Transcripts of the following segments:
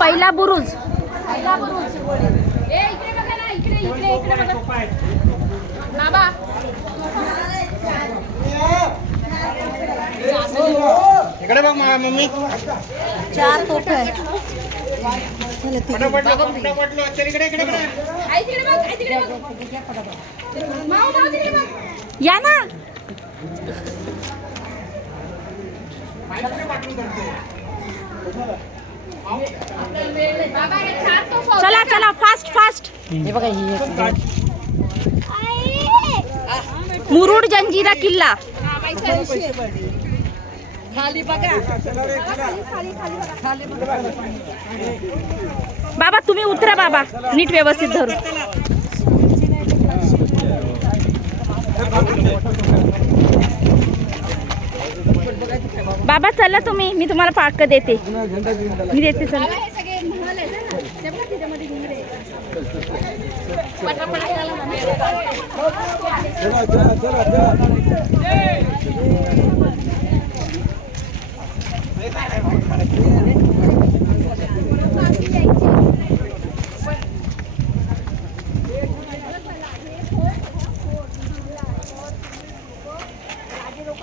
पहिला बुरुज. बाबा इकडे बघ मम्मी. 4 तोफे आहेत. या ना. चला चला फास्ट फास्ट. हे बघा ही मुरुड जंजिरा किल्ला. खाली बघा. बाबा तुम्ही उतरा बाबा, नीट व्यवस्थित धरू. बाबा चला तुम्ही, मी तुम्हाला पाक देते. मी देते चला.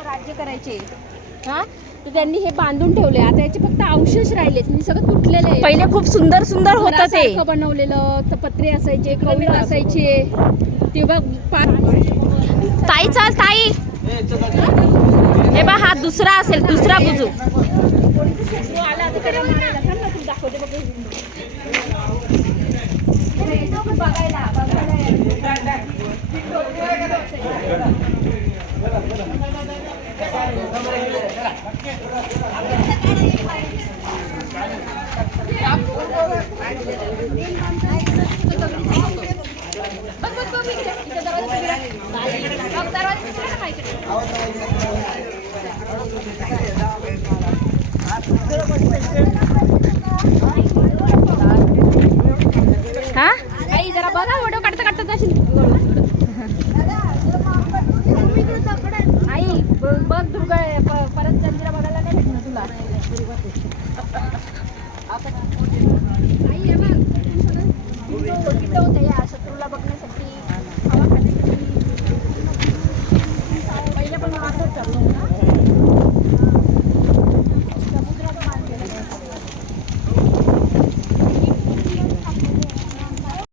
राज्य करायचे हा, तर त्यांनी हे बांधून ठेवले. आता याचे फक्त अवशेष राहिलेत, सगळं तुटलेले आहे. पहिले खूप सुंदर सुंदर होतं ते बनवलेलं. तर पत्रे असायचे, कौल असायचे ते बघ. ताई चाल ताई. हे बघ हा दुसरा असेल, दुसरा बुजू. आला तर त्याला मारायला थांब ना, तू दाखवते बघ. बघायला बघ